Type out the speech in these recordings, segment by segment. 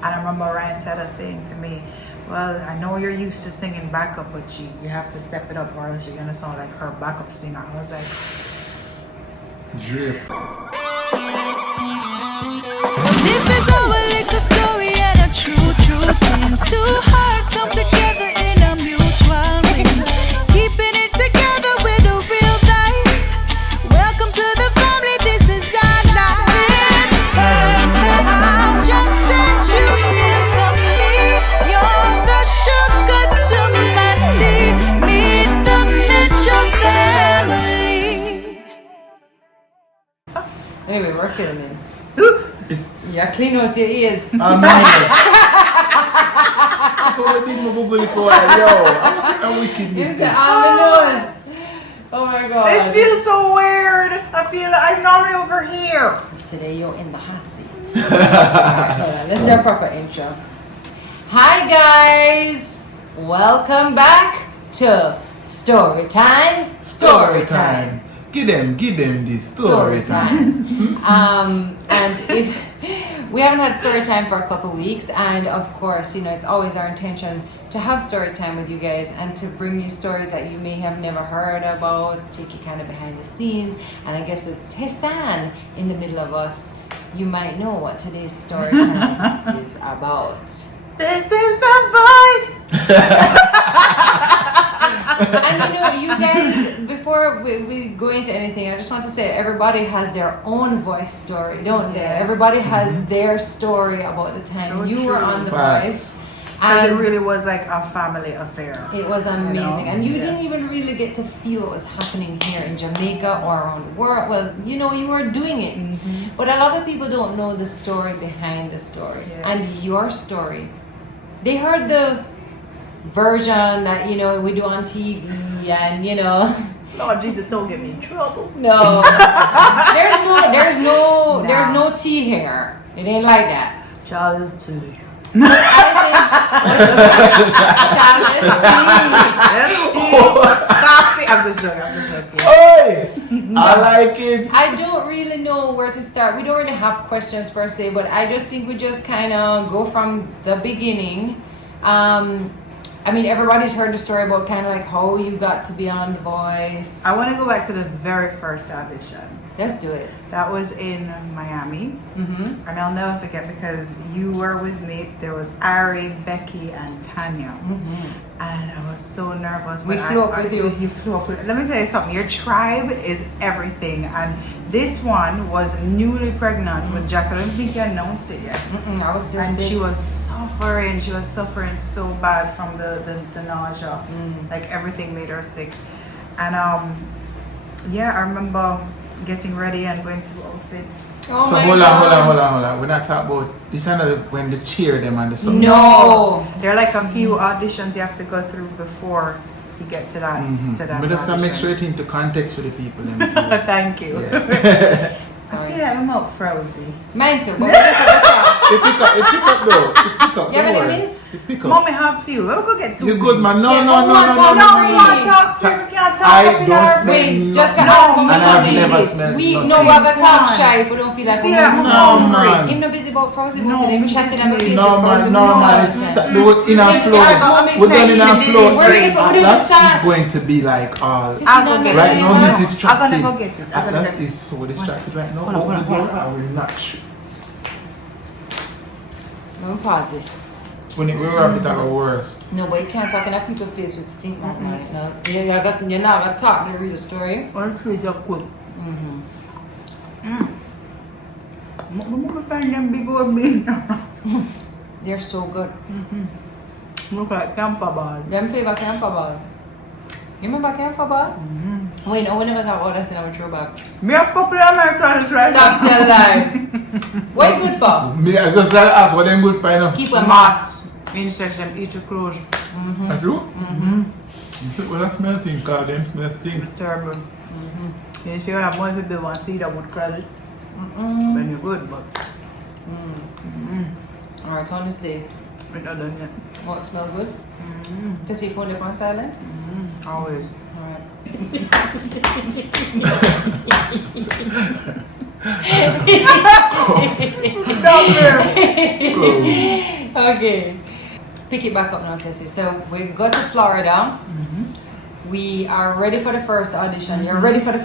And I remember Ryan Tedder saying to me, well, I know you're used to singing backup, but you have to step it up or else you're going to sound like her backup singer. I was like, drip. This is our little story and a true thing. Two hearts come together in a mutual way, keeping it together with a real life. Welcome to the family, this is our life. It's perfect. I'll just set you here for me. You're the sugar to my tea. Meet the Mitchell family. Anyway, we're filming. It's Yeah, clean out your ears. nice. I did my bubble for yo. I'm wickedness. Into on the nose. Oh my god. this feels so weird. I feel like I'm normally over here. Today you're in the hot seat. Alright, hold on. Let's do a proper intro. Hi guys! Welcome back to Story Time. Story time. Give them this story time. And if we haven't had story time for a couple weeks, and of course, you know, it's always our intention to have story time with you guys and to bring you stories that you may have never heard about, take you kind of behind the scenes. And I guess with Tessanne in the middle of us, you might know what today's story time is about. This is the voice. And you know, you guys, before we go into anything, I just want to say everybody has their own voice story, don't they? Yes. Everybody has their story about the time So you were true. on the Facts. voice. Because it And really was like a family affair. it was amazing. know? And you Yeah. didn't even really get to feel what was happening here in Jamaica or around the world. Well, you know, you were doing it. But a lot of people don't know the story behind the story. Yeah. And your story. They heard the version that, you know, we do on TV and, you know, Lord Jesus, don't get me in trouble. no. There's no tea here. It ain't like that. Charles too. Coffee. I'm just joking. Oi! I like it. I don't really know where to start. We don't really have questions per se, but I just think we just kind of go from the beginning. I mean, everybody's heard the story about kind of like how you got to be on The Voice. I want to go back to the very first audition. Let's do it. That was in Miami. Mm-hmm. And I'll never forget because you were with me. There was Ari, Becky, and Tanya. Mm-hmm. And I was so nervous. We but flew up with you. You flew up with. Let me tell you something. Your tribe is everything. And this one was newly pregnant with Jack. I don't think you announced it yet. I was just And sick. she was suffering. She was suffering so bad from the nausea. Like everything made her sick. And yeah, I remember getting ready and going through outfits. Oh So my hold God. on. We're not talking about this another when they cheer them and the song. No. There are like a few auditions you have to go through before you get to that. To that But just to make audition. sure it into context for the people. Them Thank you. yeah. I feel like I'm out frowsy. Mine too, but we just have to talk. It pick up though. It pick up. You have don't any worry. mints? It pick up. Mommy have few. We'll go get two. You're good, man. No. Yeah, No, we want to talk to you. We can't talk. I up in don't our- smell Wait, just nothing. got ask No, him And I've something. never smelled We nothing. no, we're gonna talk Come on. shy if we don't feel like Feel we're like moving. I'm No, hungry. man. Him no busy about frozen No, food, him we chatting just and need- busy No, for man. frozen No, food. man. It's do it in our Maybe flow. start off We're done in our with flow. the delivery. Atlas Start. is going to be like all. This I'll is go not get the Right way now, it he's works. distracted. I'm gonna go get it. I'm gonna Atlas get it. is so distracted right now. Hold on, hold on, hold on. I will not shoot. Let me pause this. When we were off, it our worst. No, but you can't talk in a people's face with stink mouth, man. No, you're not gonna talk to read the story. One food just good. Mama find them big old meat. They're so good. Look like camper ball. Them flavor camphor ball. You remember camphor ball? Wait, no, we never talk about that in our throwback. Me have couple of my friends right Stop now. tell lie. What you good for? Me, I just like ask what them good find out. Keep a mouth. Insects them eat your clothes. Are you? Well, that smell thing, cause them smell thing. It's terrible. If you have more people want to see that would credit, when you're good, but Alright, on this day. we're not done yet. What smell good? To see phone up on silent? Always. Alright. Don't Okay. Pick it back up now, Tessie. So we go to Florida. We are ready for the first audition. You're ready for the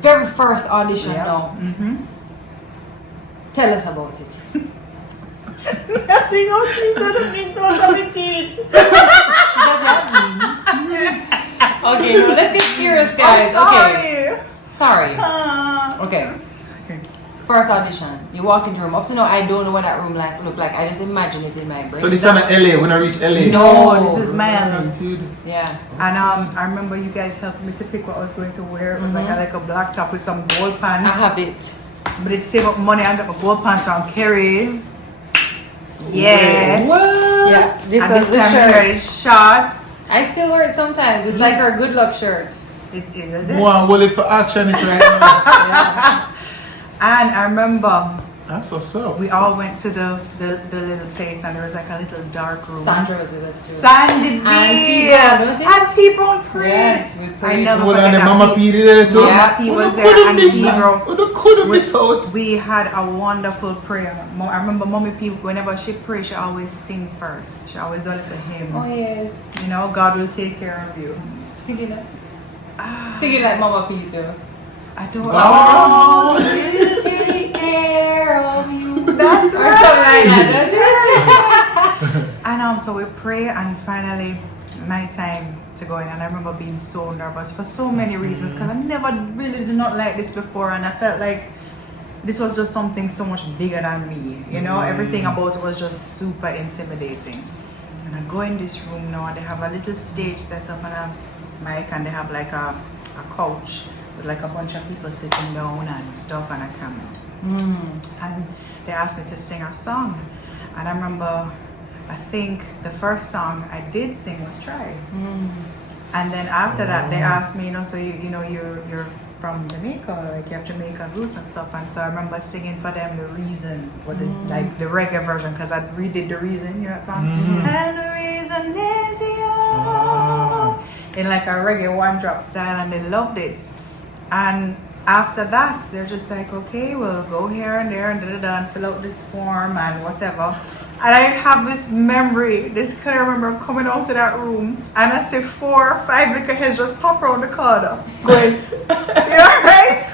very first audition now. Tell us about it. Nothing else is on the teeth. Okay, now let's get serious, guys. Okay. Sorry. Okay. First audition. You walk into the room. Up to now, I don't know what that room look like. I just imagine it in my brain. So this is not LA. When I reach LA. No. This is Miami. Yeah. And I remember you guys helped me to pick what I was going to wear. It was like a black top with some gold pants. I have it. But it saved up money. I got my gold pants from Kerry. Yeah. What? Yeah. This And was this the time shirt. it's short. I still wear it sometimes. It's like our good luck shirt. It's in Wow, well, if for action, it's right now. Yeah. And I remember That's what's up. we all went to the little place and there was like a little dark room. Sandra was with us too. Sandy B. And T-Bone Pre. Yeah, we I prayed. never Well, forget and the that. Mama P did it too. Yeah. He Who was the there couldn't and miss Hero. that? Who the couldn't miss out? We had a wonderful prayer. I remember Mommy P, whenever she prays, she always sing first. She always does the hymn. Oh yes. You know, God will take care of you. Sing it. Sing it like Mama P too. I don't Oh. know. Will take care of you. That's Or something like that. And so we pray and finally my time to go in, and I remember being so nervous for so many reasons because I never really did not like this before, and I felt like this was just something so much bigger than me, you know. Everything about it was just super intimidating. And I go in this room now and they have a little stage set up and a mic, and they have like a couch with like a bunch of people sitting down and stuff and a camera. And they asked me to sing a song, and I remember I think the first song I did sing was Try. And then after that they asked me, you know, so you're from Jamaica, like you have Jamaican roots and stuff, and so I remember singing for them The Reason, or like the reggae version, because I redid The Reason, you know that song? And the reason is you, in like a reggae one drop style, and they loved it. And after that they're just like, okay, we'll go here and there and and fill out this form and whatever. And I have this memory, this clear memory of coming out to that room, and I see 4 or 5 little heads just pop around the corner going, you alright?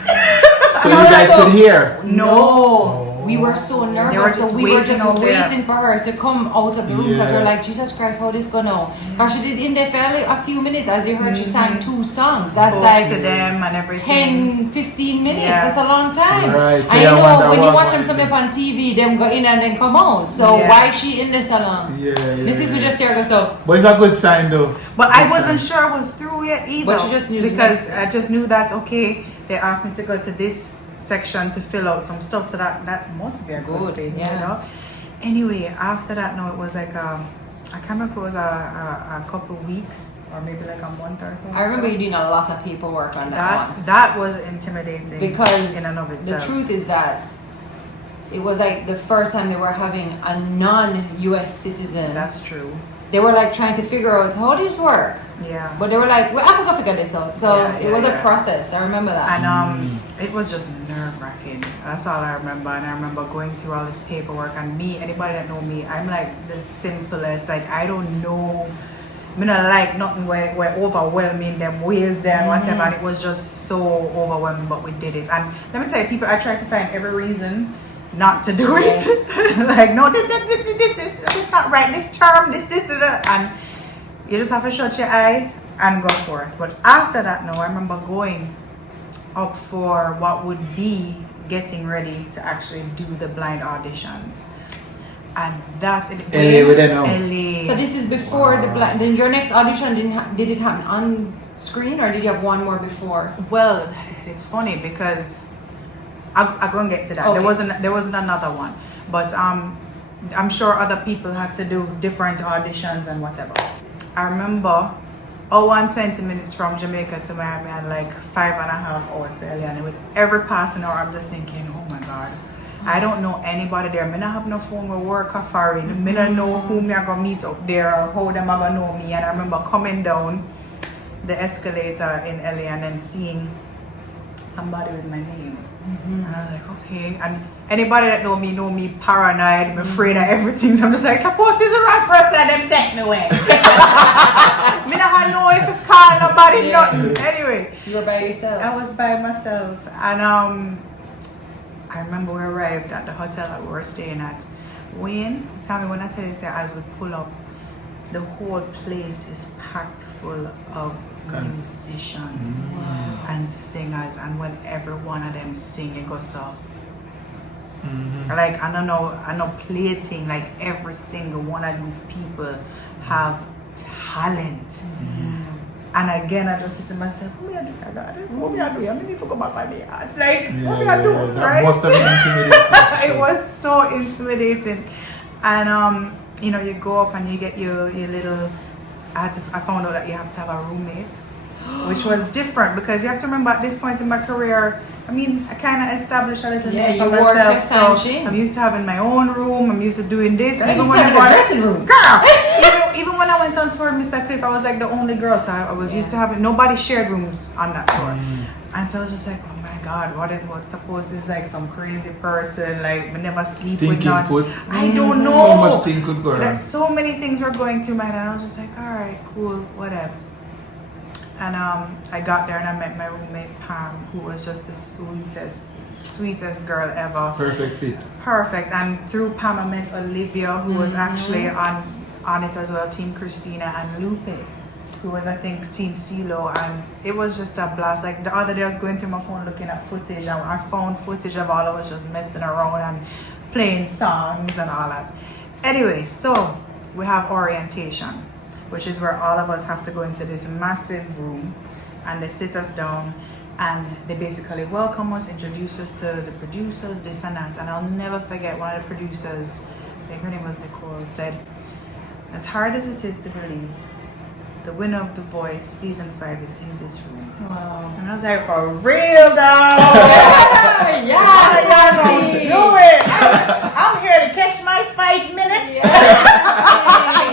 So you guys could hear? No. We were so nervous, They were so just we were just waiting out there. waiting for her to come out of the room because Yeah. we're like, Jesus Christ, how this going now? Because she did in there for only a few minutes. As you heard, she sang 2 songs. That's Spoke like to them and everything. 10-15 minutes. Yeah. That's a long time. Right, so And you you know, wonder when you what watch them was something it? up on TV, them go in and then come out. So Yeah. why is she in there so long? Yeah. Mrs. We just hear her go, so But it's a good sign though. But I wasn't sure I was through yet either. But you just knew the because next I just knew that, okay, they asked me to go to this section to fill out some stuff, so that must be a good Good, thing, yeah. you know. Anyway, after that, no, it was like I can't remember if it was a couple weeks or maybe like a month or so. I remember you doing a lot of paperwork on that one. that was intimidating Because in and of the itself. truth is that it was like the first time they were having a non-US citizen. That's true. They were like trying to figure out how this work. Yeah. But they were like, well, I forgot to figure this out. So Yeah, it was a yeah. process. I remember that. And it was just nerve-wracking. That's all I remember. And I remember going through all this paperwork, and anybody that know me, I'm like the simplest. Like, I don't know, I not like nothing where overwhelming them ways there and whatever. And it was just so overwhelming, but we did it. And let me tell you, people, I tried to find every reason not to do it. Like, no, this not right, this term, this, and you just have to shut your eye and go for it. But after that, no, I remember going up for what would be getting ready to actually do the blind auditions. And that in LA with them now. LA. So this is before then your next audition did it happen on screen, or did you have one more before? Well, it's funny because I'm gonna get to that. Okay. There wasn't another one, but I'm sure other people had to do different auditions and whatever. I remember 20 minutes from Jamaica to Miami and like 5.5 hours to LA, and with every passing hour I'm just thinking, oh my God, I don't know anybody there. I don't have no phone with work or foreign. I don't know who me are gonna meet up there or how them are gonna know me. And I remember coming down the escalator in LA and then seeing somebody with my name. And I was like, okay. And Anybody that know me paranoid. I'm afraid of everything. So I'm just like, suppose it's the right person, them take me away. Me not know if you call nobody, nothing. Anyway. You were by yourself? I was by myself. And I remember we arrived at the hotel that we were staying at. Wayne, Tami, when I tell you, say, as we pull up, the whole place is packed full of musicians and singers. And when every one of them sing, it goes so. Like, I know plating, like every single one of these people have talent. And again, I just said to myself, what me I do? I need to go back by the yard. Like, what me I do? Right? That must have been intimidating. It was so intimidating. And you know, you go up and you get your little. I found out that you have to have a roommate, which was different because you have to remember at this point in my career, I mean, I kind of established a little name for myself. So I'm used to having my own room. I'm used to doing this. Girl, even when I went, even when I went on tour with Mr. Cliff, I was like the only girl, so I was used to having nobody shared rooms on that tour. And so I was just like, oh my God, what suppose is like some crazy person, like we never sleep with none. Foot. I don't know. So much thing could go wrong. Like, so many things were going through my head, and I was just like, all right, cool, whatever. And I got there and I met my roommate Pam, who was just the sweetest girl ever. Perfect fit. Perfect. And through Pam I met Olivia, who was actually on it as well, Team Christina, and Lupe, who was I think Team CeeLo, and it was just a blast. Like the other day I was going through my phone looking at footage, and I found footage of all of us just messing around and playing songs and all that. Anyway, so we have orientation, which is where all of us have to go into this massive room and they sit us down and they basically welcome us, introduce us to the producers, this and that. And I'll never forget one of the producers, I think her name was Nicole, said, as hard as it is to believe, the winner of The Voice season 5 is in this room. Wow. And I was like, for real, dog? Yeah, do it. I'm here to catch my 5 minutes.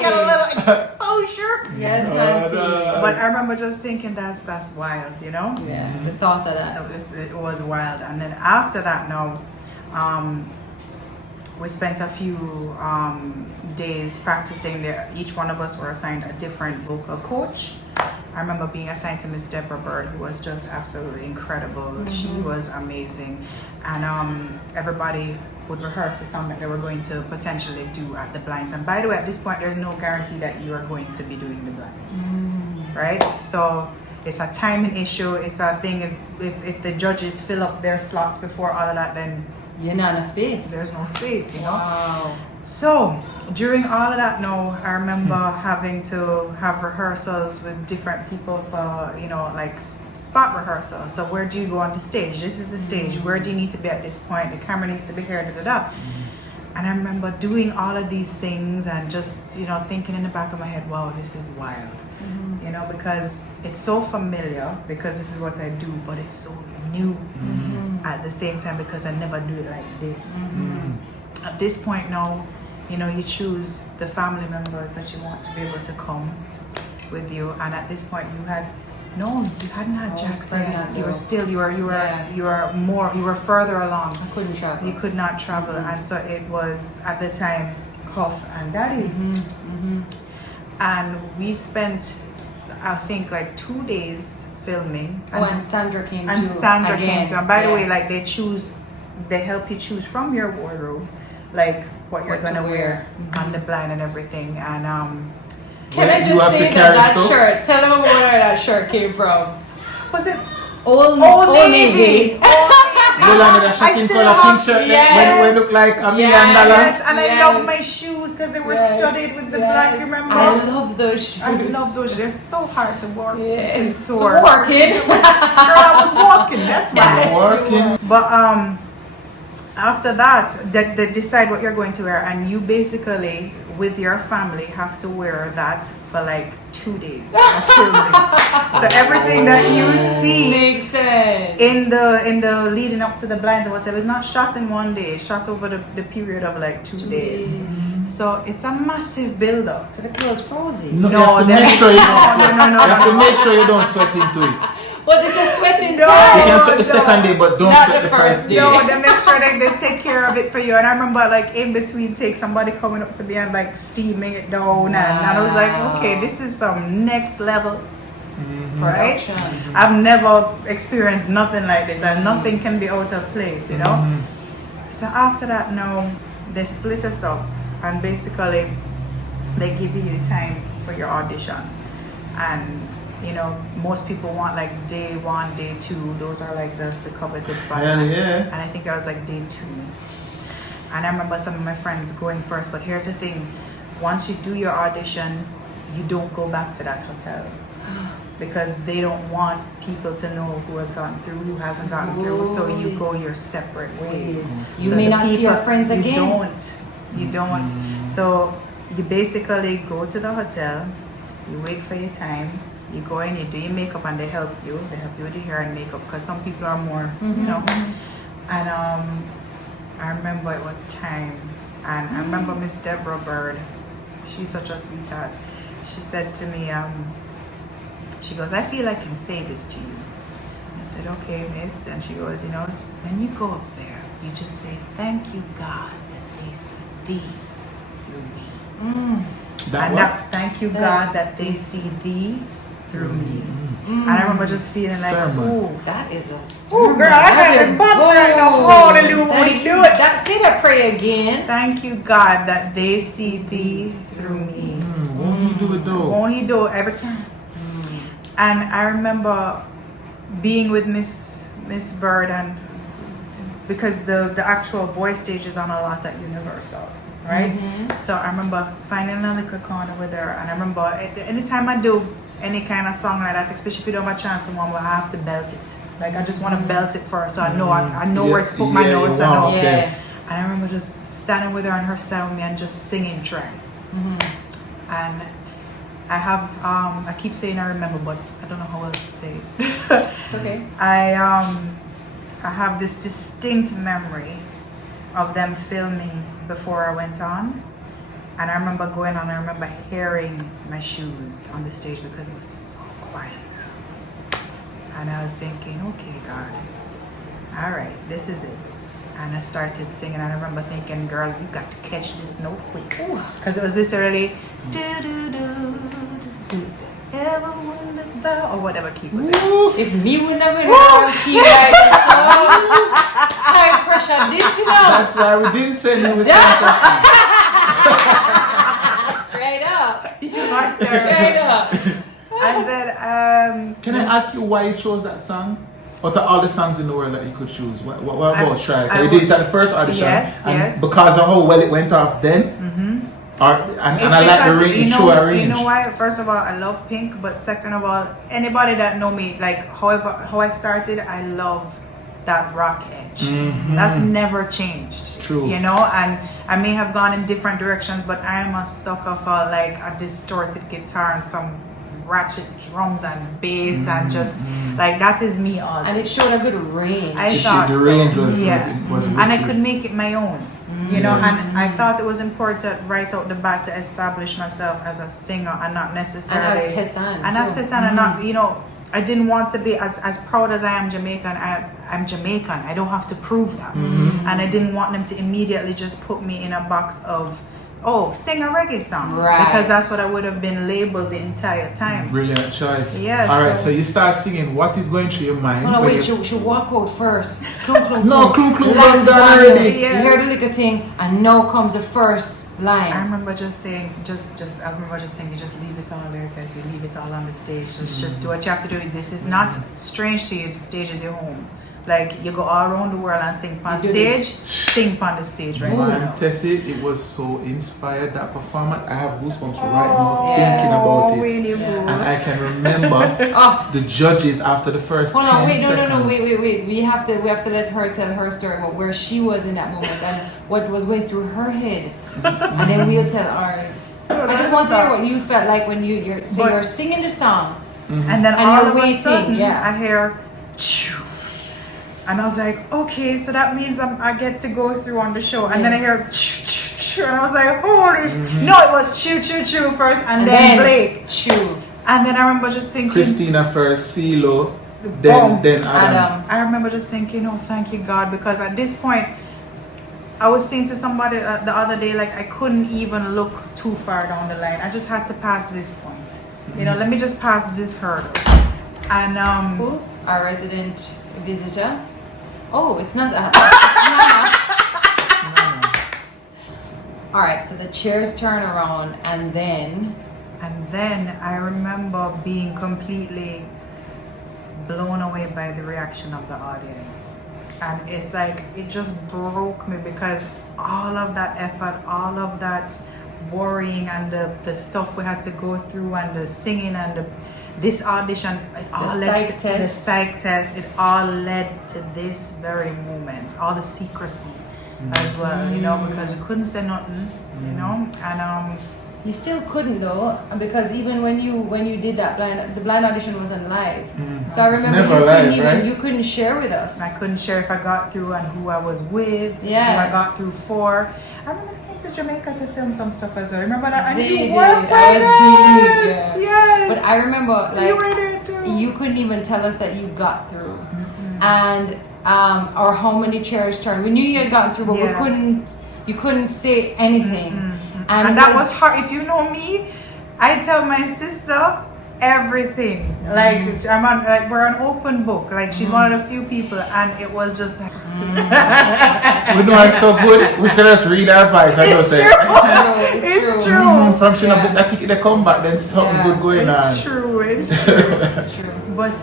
Get a little exposure. Yes, Nancy. But I remember just thinking that's wild, you know? Yeah, the thoughts of that. It was wild. And then after that now, we spent a few days practicing there. Each one of us were assigned a different vocal coach. I remember being assigned to Miss Deborah Bird, who was just absolutely incredible. She was amazing. And everybody would rehearse the song that they were going to potentially do at the blinds. And by the way, at this point, there's no guarantee that you are going to be doing the blinds, right? So it's a timing issue. It's a thing, if the judges fill up their slots before all of that, then you're not in space. There's no space, you know? Wow. So during all of that now, I remember having to have rehearsals with different people for, you know, like spot rehearsals. So where do you go on the stage? This is the stage. Where do you need to be at this point? The camera needs to be here, And I remember doing all of these things and just, you know, thinking in the back of my head, wow, this is wild. You know, because it's so familiar, because this is what I do, but it's so new at the same time because I never do it like this. At this point now, you know, you choose the family members that you want to be able to come with you, and at this point you hadn't had Jackson. You were further along. I couldn't travel. You could not travel, and so it was at the time Huff and Daddy, and we spent, I think, like 2 days filming. And Sandra came too. And by the way, like they help you choose from your wardrobe, like what you're gonna wear on the blind and everything. And can I just say that shirt? Tell them where that shirt came from. Was it Old Navy? I still have pink shirt when we look like $1 million. Yes, and I love my shoes because they were studded with the black. Remember? I love those shoes. I love those. They're so hard to work. To work in. Girl, I was walking. That's why. Working. But after that, they decide what you're going to wear, and you basically, with your family, have to wear that for like 2 days of filming. So everything that you see makes sense in the leading up to the blinds or whatever is not shot in 1 day. It's shot over the period of like 2 days. So it's a massive build up. So the clothes frozen. No, you have to make sure you don't sweat into it. But it's a sweating No. time. You can sweat the no. second day, but don't Not sweat the the first first day. No, they make sure that they take care of it for you. And I remember like in between takes somebody coming up to me and like steaming it down, and I was like, okay, this is some next level, right? Production. I've never experienced nothing like this, and nothing can be out of place, you know. So after that, now they split us up, and basically they give you time for your audition, and you know most people want like day 1, day 2. Those are like the coveted spots. Yeah. And I think I was like day 2. And I remember some of my friends going first. But here's the thing: once you do your audition, you don't go back to that hotel. Because they don't want people to know who has gotten through, who hasn't gotten through. So you go your separate ways. You So may the not see your friends again. You don't. So you basically go to the hotel, you wait for your time, you go in, you do your makeup, and they help you. They help you with your hair and makeup because some people are more, you know. And I remember it was time, and I remember Miss Deborah Bird. She's such a sweetheart. She said to me, she goes, I feel I can say this to you. I said, okay, miss. And she goes, you know, when you go up there, you just say, thank you, God, that they see thee through me. Thank you, God, that they see thee through me. And I remember just feeling like, oh, That is a oh, girl, I had the bumps right now. Hallelujah, do it. Say that prayer again. Thank you, God, that they see thee through me. Won't he do it though? Won't he do it every time? And I remember being with Miss Bird, and because the actual voice stage is on a lot at Universal, right? So I remember finding a little corner with her, and I remember anytime I do any kind of song like that, especially if you don't have a chance to one where I have to belt it. Like I just want to belt it first, so I know I know where to put my notes and all. Yeah. And I remember just standing with her and her side with me and just singing track. And I have I keep saying I remember, but I don't know how else to say it. It's okay. I have this distinct memory of them filming before I went on. And I remember going on, I remember hearing my shoes on the stage because it was so quiet. And I was thinking, okay, God, all right, this is it. And I started singing, and I remember thinking, girl, you got to catch this note quick. Because it was literally, ever wonder about, or whatever key was it. If me would not go down key like that, so high pressure this, you know. That's why we didn't say we were saying Straight up. Straight up. And then, Can I ask you why you chose that song? What are all the songs in the world that you could choose? What about Try? You did it at the first audition. Yes, and yes. Because of how well it went off then. And I like the range, range. You know why? First of all, I love Pink, but second of all, anybody that know me, like how I started, I love that rock edge. That's never changed. True. You know, and I may have gone in different directions, but I am a sucker for like a distorted guitar and some ratchet drums and bass and just like that is me all. And it showed a good range. I thought the so. range was and I wicked. could make it my own. You know, and I thought it was important right out the bat to establish myself as a singer and not necessarily. And as Tessanne. And as Tessanne, and not, you know, I didn't want to be as proud as I am Jamaican. I'm Jamaican. I don't have to prove that. And I didn't want them to immediately just put me in a box of, oh, sing a reggae song. Right. Because that's what I would have been labeled the entire time. Brilliant choice. Yes. All right, so you start singing. What is going through your mind? Oh, no, when wait, you- she walk out first. Clunk, clunk, No, clunk. clunk, clunk, Light I'm is done on already. you. You hear the little thing, and now comes the first line. I remember just saying, I remember just saying, you just leave it all there, Tess. You leave it all on the stage. Just do what you have to do. This is not strange to you. The stage is your home. Like, you go all around the world and sing on You do stage, this. sing on the stage right Man, now. Tessie, it was so inspired, that performance. I have goosebumps right now thinking about it. Winnie Boo. And I can remember the judges after the first Hold 10 on, wait, seconds. no, wait. We have to let her tell her story about where she was in that moment and what was going through her head, and then we'll tell ours. I just want to hear what you felt like when you're singing the song, And then and all you're of a waiting, sudden, yeah. I hear, choo. And I was like, okay, so that means I get to go through on the show. And then I hear, choo, choo, choo. And I was like, holy no, it was choo, choo, choo first, and then Blake. Choo. And then I remember just thinking, Christina first, CeeLo, bumps. Then Adam. I remember just thinking, oh, thank you, God, because at this point, I was saying to somebody the other day, like, I couldn't even look too far down the line. I just had to pass this point. You know, let me just pass this hurdle. And Who? Our resident visitor. Oh, it's not that. All right, so the chairs turn around, and then I remember being completely blown away by the reaction of the audience. And it's like, it just broke me, because all of that effort, all of that worrying, and the stuff we had to go through, and the singing, and this audition, it all led to the psych test, it all led to this very moment, all the secrecy as well, you know, because you couldn't say nothing, you know, and you still couldn't though, because even when you did that the blind audition wasn't live. So I remember you couldn't share with us. I couldn't share if I got through and who I was with, who I got through for. I remember I came to Jamaica to film some stuff as well. Remember that? They did. I was big. Yes. But I remember, like, you were there too. You couldn't even tell us that you got through, and or how many chairs turned. We knew you had gotten through, but you couldn't say anything. And that was hard. If you know me, I tell my sister everything. Like, we're an open book. Like, she's one of the few people, and it was just like, we know it's so good. We can just read our advice. It's true. From she book that ticket, they come back, then something good going on. It's true. It's true. But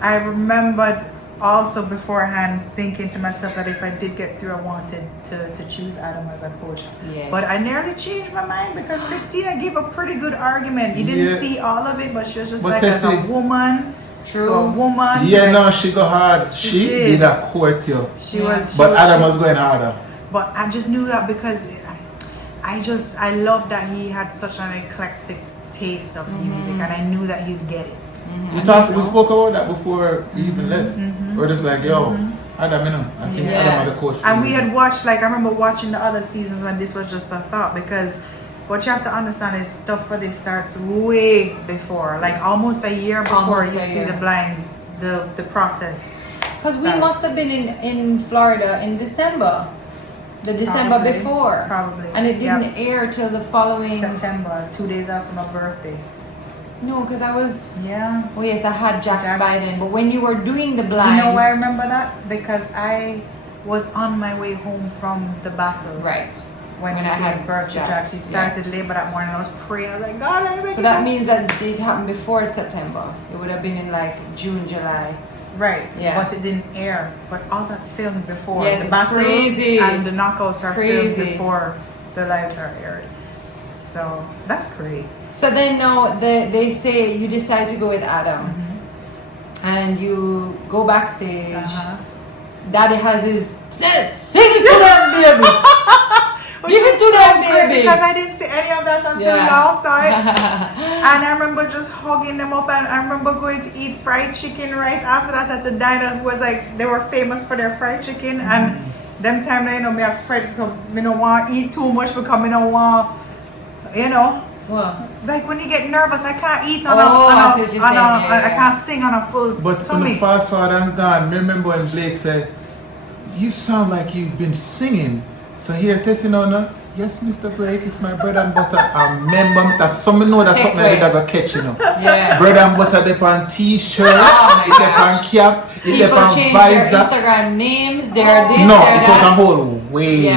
I remembered also beforehand thinking to myself that if I did get through, I wanted to choose Adam as a coach. Yes. But I nearly changed my mind, because Christina gave a pretty good argument. You didn't see all of it, but she was just like, as a woman. True. So a woman. Yeah, no, she go hard. She did a court you. But Adam was going harder. But I just knew that, because I love that he had such an eclectic taste of music, and I knew that he'd get it. We spoke about that before we even left. We're just like, yo, Adam, you know, I think Adam had a coach. And we had watched, like, I remember watching the other seasons when this was just a thought, because what you have to understand is stuff for this starts way before, like almost a year before you see the blinds, the process. Because we must have been in Florida in December. The December before. Probably. And it didn't air till the following September, 2 days after my birthday. No, because I was. Yeah. Oh yes, I had Jax by then. But when you were doing the blinds. You know why I remember that? Because I was on my way home from the battles. Right. When I had birth to Jax. She started labor that morning. I was praying. I was like, God, I so that means that it happened before September. It would have been in like June, July. Right. Yeah. But it didn't air. But all that's filmed before. Yes, the battles crazy. and the knockouts are filmed before the lives are aired. So that's great. So then now they say you decide to go with Adam, and you go backstage. Daddy has his sing it to them, baby. Give it to them, baby. Because I didn't see any of that until y'all saw it. And I remember just hugging them up, and I remember going to eat fried chicken right after that at the diner. Who was like, they were famous for their fried chicken, and them time you know me have fried, so me don't want to eat too much because me don't want, you know. What? Like when you get nervous, I can't eat I can't sing on a full But tummy. in the fast forward and gone, remember when Blake said, you sound like you've been singing. So here, Tessanne, yes, Mr. Blake, it's my bread and butter. And remember, that's something know that's something that I got catch, you know. Yeah. Bread and butter, they on t-shirt, it they on cap, it they People on change visor. their Instagram names, they're this, No, they're it was a that. whole wave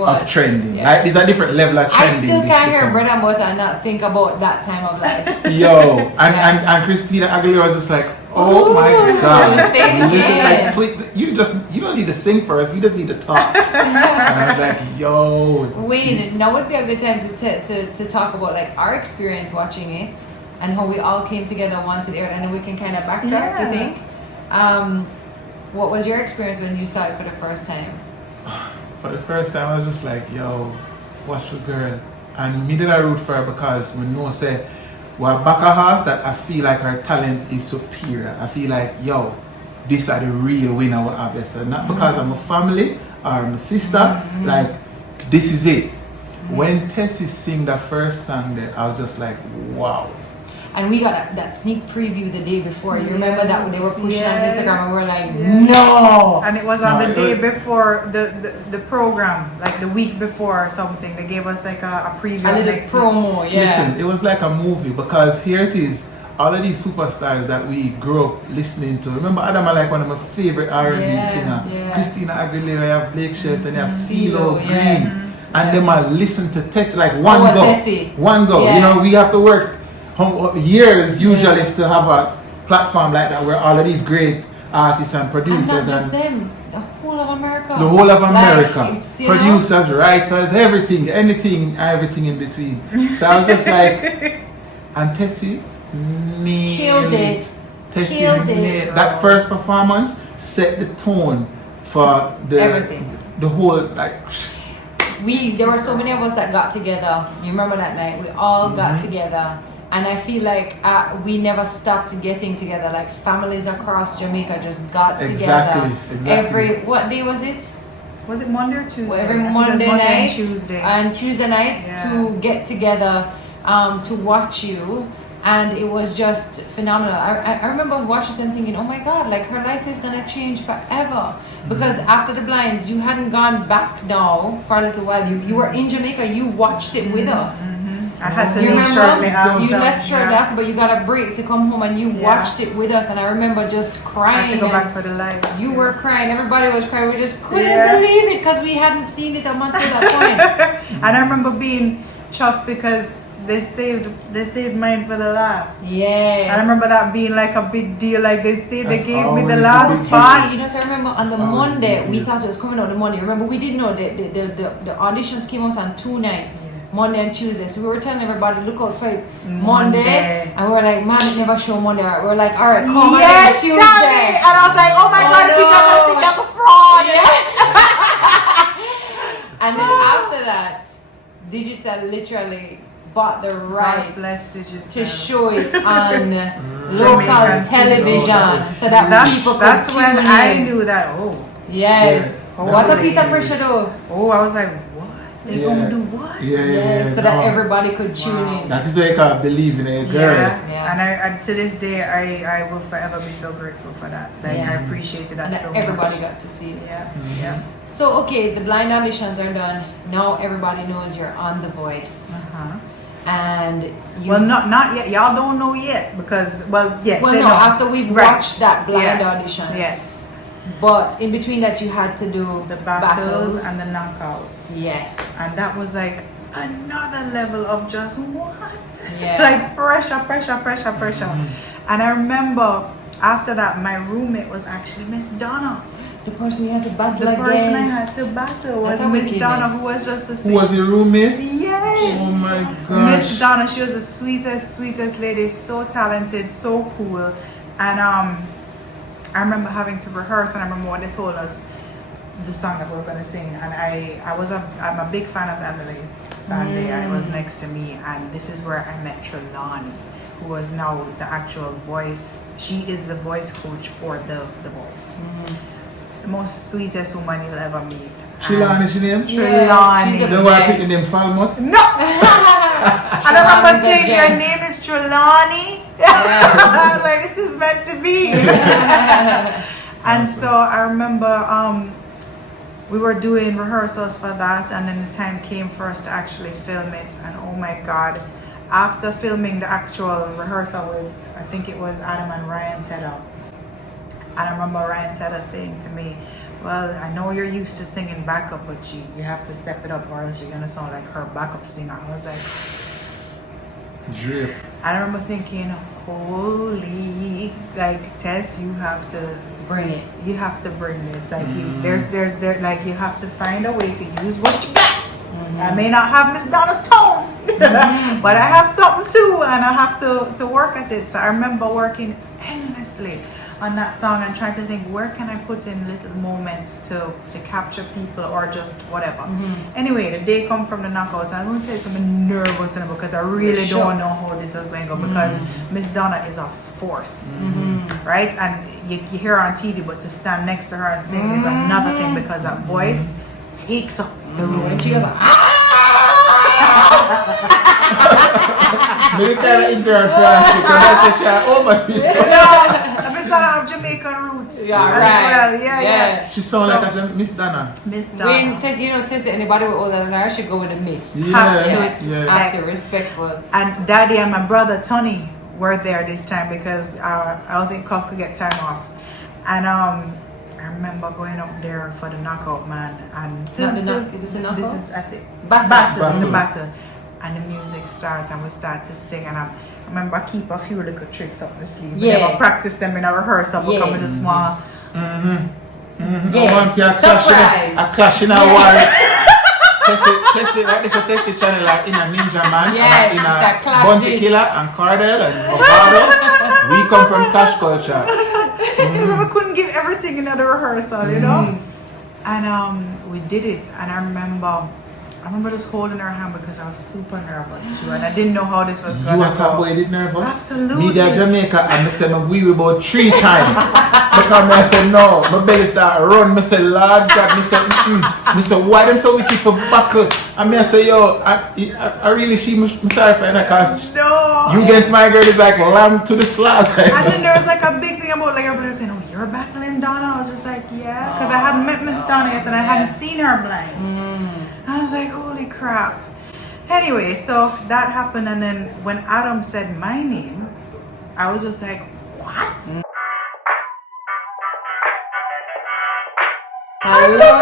of trending. Like, there's a different level of trending. I still can't hear bread and butter and not think about that time of life. Yo, and Christina Aguilera was just like, oh my God. Listen, like, please, you don't need to sing first, you just need to talk. And I was like, yo. Wait, now would be a good time to talk about like our experience watching it and how we all came together once it aired, and then we can kind of backtrack, I think. What was your experience when you saw it for the first time? For the first time, I was just like, yo, watch the girl. And me did I root for her because we know say, well, back a horse that I feel like her talent is superior. I feel like, yo, this are the real winner we have here. So not because I'm a family or my sister, like, this is it. When Tessie sing the first song there, I was just like, wow. And we got that sneak preview the day before. You remember that when they were pushing on Yes. Instagram and we were like, Yes. no. And it was on No, the it day was- before the program, like the week before or something. They gave us like a preview A of little next week. promo, yeah. Listen, it was like a movie because here it is. All of these superstars that we grew up listening to. Remember, Adam, I like one of my favorite R&B Yeah, singer. yeah. Christina Aguilera, you have Blake Shelton, you have CeeLo, CeeLo Green. yeah. And Yeah. them I listen to Tessie like one Oh, go. Tessie. One go. Yeah. You know, we have to work years usually to have a platform like that where all of these great artists and And producers not just them, the whole of America. the whole of America, Like, it's, you know, producers, writers, everything, everything in between. So I was just like, and Tessie nailed Killed it. Tessie Killed it. nailed that first performance set the tone for the Everything. the whole like. There were so many of us that got together. You remember that night? We all Mm-hmm. got together. And I feel like we never stopped getting together. Like families across Jamaica just got Exactly, together. exactly. What day was it? Was it Monday or Tuesday? Well, every I think it was Monday night and Tuesday. and Tuesday nights Yeah. to get together to watch you, and it was just phenomenal. I remember watching it and thinking, oh my God, like her life is gonna change forever, because after the blinds you hadn't gone back now for a little while. You were in Jamaica, you watched it with us. I had to You leave shortly remember? after. You left shortly Yeah. after, but you got a break to come home and you Yeah. watched it with us, and I remember just I crying. had to go and back for the live. you were crying, everybody was crying, we just couldn't Yeah. believe it because we hadn't seen it up until that point. And I remember being chuffed because they saved mine for the last. Yes. And I remember that being like a big deal. Like they said, That's they gave me always the the last big spot. You know what I remember on That's the always Monday, big we deal. thought it was coming out the Monday. Remember, we didn't know the auditions came out on 2 nights, Yes. Monday and Tuesday. So we were telling everybody, look out for it Monday. Monday. And we were like, man, it never show Monday. We were like, all right, come on Yes, Tuesday. Tami! And I was like, oh my Oh, God, no. because I think I'm a fraud. And then after that, Digicel literally bought the God rights bless Digicel. to show it on local Jamaican television, TV. so that people could That's tune when in. I knew that. Oh, Yes. Yeah. What a Lovely. piece of pressure though. oh, I was like, what? They Yeah. gonna do what? Yeah, So that no. everybody could tune Wow. in. That is why I can believe in a girl. Yeah. Yeah. And I to this day I will forever be so grateful for that. Like Yeah. I appreciated that And so that everybody much. got to see it. Yeah, yeah. So okay, the blind auditions are done. Now everybody knows you're on The Voice. Uh-huh. And you Well, not yet. Y'all don't know yet because yes. Well they no, know. after we've Right. watched that blind Yeah. audition. Yes. But in between that you had to do The battles and the knockouts. Yes. And that was like another level of just what? Yeah. Like pressure. And I remember after that, my roommate was actually Miss Donna. The person you had to battle The against. person I had to battle was That's a Miss wickedness. Donna, who was just a Who was your roommate? Yes. Oh my gosh. Miss Donna, she was the sweetest lady, so talented, so cool. And I remember having to rehearse, and I remember when they told us the song that we were gonna sing, and I'm a big fan of Emily Sunday, and it was next to me, and this is where I met Trelawney, who was now the actual voice. She is the voice coach for the Voice. The most sweetest woman you'll ever meet. Trelawney is your name? Trelawney. she's a Then why I pick best. the name Falmouth? No! And I remember Trelawney's a saying, your gem. name is Trelawney? I was like, this is meant to be. And so I remember we were doing rehearsals for that, and then the time came for us to actually film it. And oh my God, after filming the actual rehearsal with, I think it was Adam and Ryan Tedder. And I remember Ryan Tedder saying to me, well, I know you're used to singing backup, but you have to step it up or else you're gonna sound like her backup singer. I was like, Drip. I remember thinking, holy, like Tess, you have to Bring it. bring this. Like there's like you have to find a way to use what you got. I may not have Miss Donna's tone, but I have something too, and I have to work at it. So I remember working endlessly on that song and trying to think, where can I put in little moments to capture people or just whatever. Anyway, the day come from the knockouts, and I'm going to tell you something nervous in it because I really You're don't shook. know how this is going to go because Miss Donna is a force, right? And you hear her on TV, but to stand next to her and sing is another thing because that voice takes up the room. And she goes, Me the kind of ignorant Francis. And I say, she oh my. I miss Donna have Jamaican roots Yeah, as right. well. Yeah. She sound like a Miss Donna. Miss Donna. When Tess, anybody with older than her should go with a miss. Have to, it's Yeah. After respectful. And Daddy and my brother Tony were there this time because I don't think Cuff could get time off. And I remember going up there for the knockout, man. And Is this a knockout? This is I think Battle. It's a battle. And the music starts and we start to sing and I remember I keep a few little tricks up the sleeve. We never practice them in a rehearsal because we just want I Yeah. want you a clash in a war. Tessie channel like in a Ninja Man, Yes, in it's a a clash Bounty this. Killer and Cardell and Ovado. We come from clash culture. because we couldn't give everything in the rehearsal, you know? And we did it and I remember just holding her hand because I was super nervous too and I didn't know how this was going You to are top go. boy did nervous? Absolutely. Me there Jamaica and I said my wee about 3 times. Because I said no, my belly start run. I said Lord God, I said why them so wicked for buckle? And I say yo, I really I'm sorry for that because No. you against my girl is like lamb to the slaughter. And then there was like a big thing about like everybody saying, oh, you're battling Donna? I was just like, yeah. Because I hadn't met Miss Donna yet and I hadn't seen her blind. I was like, holy crap. Anyway, so that happened and then when Adam said my name, I was just like, what? Hello.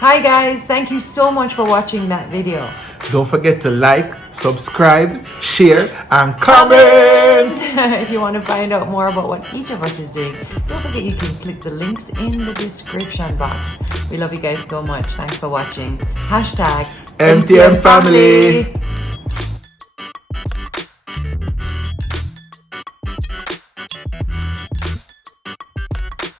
Hi guys, thank you so much for watching that video. Don't forget to like, subscribe, share, and comment. If you want to find out more about what each of us is doing, don't forget you can click the links in the description box. We love you guys so much. Thanks for watching. #MTM MTM family.